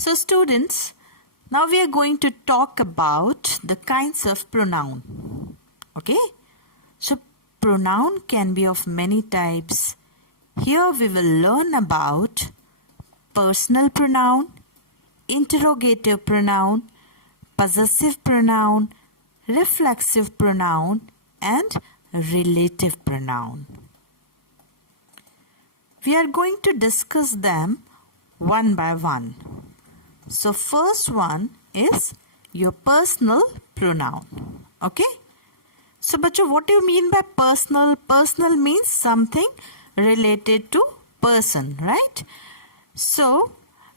So students, now we are going to talk about the kinds of pronoun. Okay? So pronoun can be of many types. Here we will learn about personal pronoun, interrogative pronoun, possessive pronoun, reflexive pronoun, and relative pronoun. We are going to discuss them one by one. So first one is your personal pronoun. Okay? So bachcho, what do you mean by personal? Personal means something related to person, right? So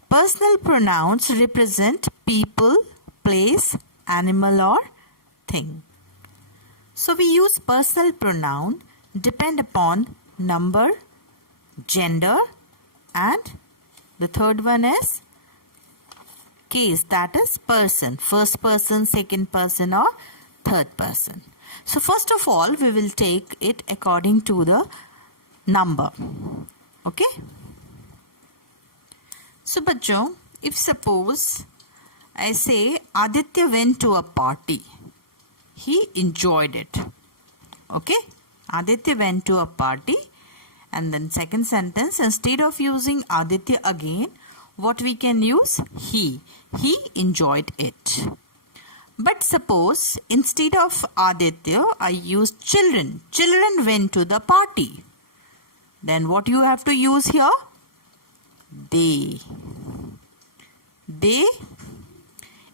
personal pronouns represent people, place, animal or thing. So we use personal pronoun depend upon number, gender, and the third one is case, that is person, first person, second person or third person. So first of all we will take it according to the number. Okay? So bachcho, if suppose I say Aditya went to a party, he enjoyed it. Okay? Aditya went to a party, and then second sentence, instead of using Aditya again, what we can use? He enjoyed it. But suppose instead of Aditya I use children. Children went to the party. Then what you have to use here? They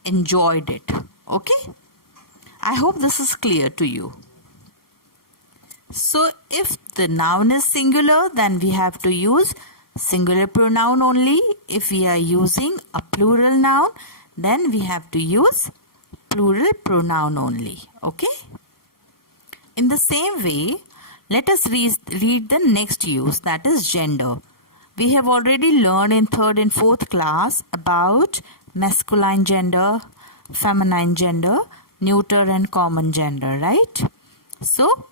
enjoyed it. Okay? I hope this is clear to you. So if the noun is singular, then we have to use singular pronoun only. If we are using a plural noun, then we have to use plural pronoun only. Okay? In the same way, let us read the next use, that is gender. We have already learned in 3rd and 4th class about masculine gender, feminine gender, neuter and common gender, right? So,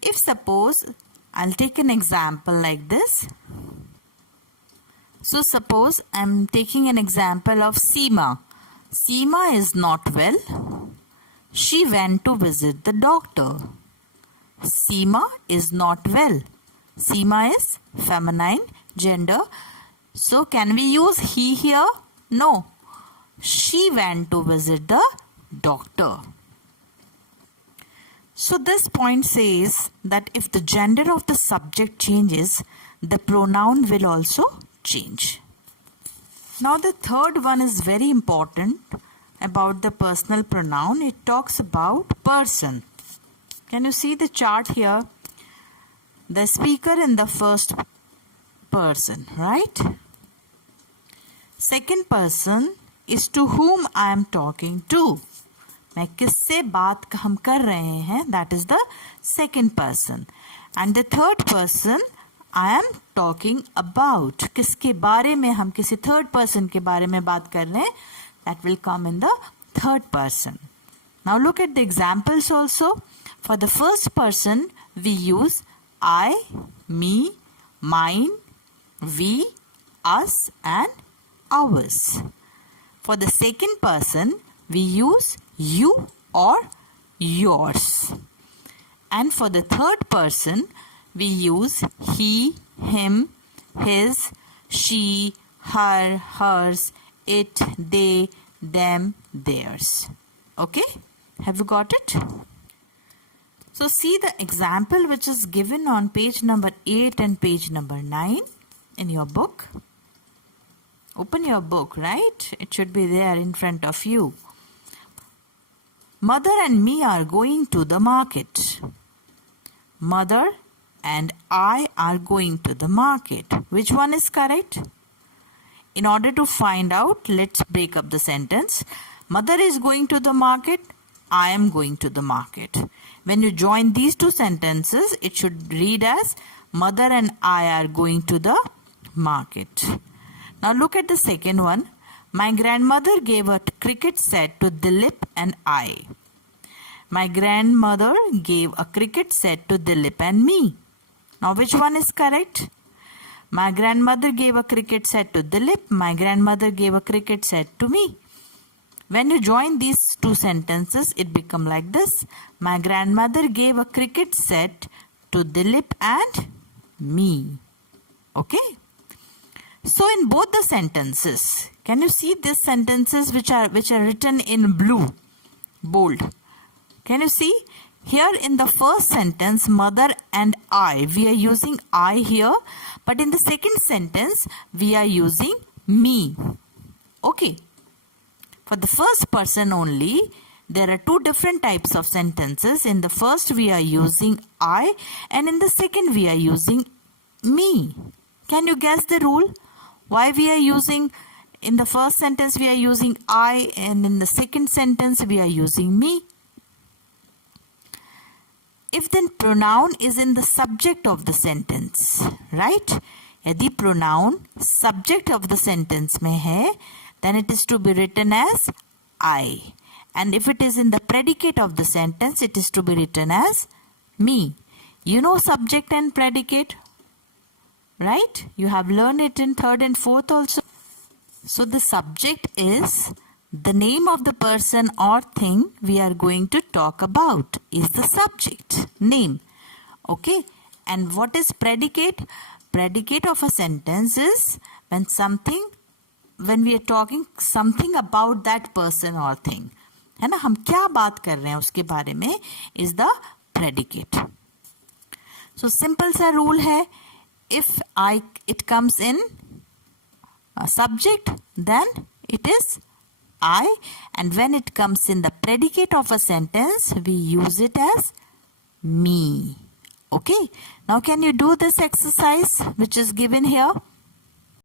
if suppose I'll take an example like this. So suppose I'm taking an example of Seema. Seema is not well. She went to visit the doctor. Seema is not well. Seema is feminine gender. So can we use he here? No. She went to visit the doctor. So this point says that if the gender of the subject changes, the pronoun will also change. Now the third one is very important about the personal pronoun. It talks about person. Can you see the chart here? The speaker in the first person, right? Second person is to whom I am talking to. मैं किससे बात हम कर रहे हैं, that is the second person. And the third person, I am talking about. किसके बारे में, हम किसी third person के बारे में बात कर रहे हैं, that will come in the third person. Now look at the examples also. For the first person, we use I, me, mine, we, us and ours. For the second person, we use you or yours. And for the third person, we use he, him, his, she, her, hers, it, they, them, theirs. Okay? Have you got it? So see the example which is given on page number 8 and page number 9 in your book. Open your book, right? It should be there in front of you. Mother and me are going to the market. Mother and I are going to the market. Which one is correct? In order to find out, let's break up the sentence. Mother is going to the market. I am going to the market. When you join these two sentences, it should read as Mother and I are going to the market. Now look at the second one. My grandmother gave a cricket set to Dilip and I. My grandmother gave a cricket set to Dilip and me. Now which one is correct? My grandmother gave a cricket set to Dilip. My grandmother gave a cricket set to me. When you join these two sentences, it becomes like this. My grandmother gave a cricket set to Dilip and me. Okay. So in both the sentences, can you see these sentences which are written in blue, bold? Can you see? Here in the first sentence, mother and I, we are using I here. But in the second sentence, we are using me. Okay. For the first person only, there are two different types of sentences. In the first, we are using I, and in the second, we are using me. Can you guess the rule? Why we are using, in the first sentence, we are using I, and in the second sentence, we are using me? If then pronoun is in the subject of the sentence, right? यदि pronoun subject of the sentence में है, then it is to be written as I. And if it is in the predicate of the sentence, it is to be written as me. You know subject and predicate, right? You have learned it in 3rd and 4th also. So the subject is the name of the person or thing we are going to talk about is the subject, name. Okay. And what is predicate? Predicate of a sentence is when we are talking something about that person or thing. है ना, हम क्या बात कर रहे हैं उसके बारे में is the predicate. So simple सा rule है, if it comes in a subject, then it is I, and when it comes in the predicate of a sentence, we use it as me. Okay. Now can you do this exercise which is given here?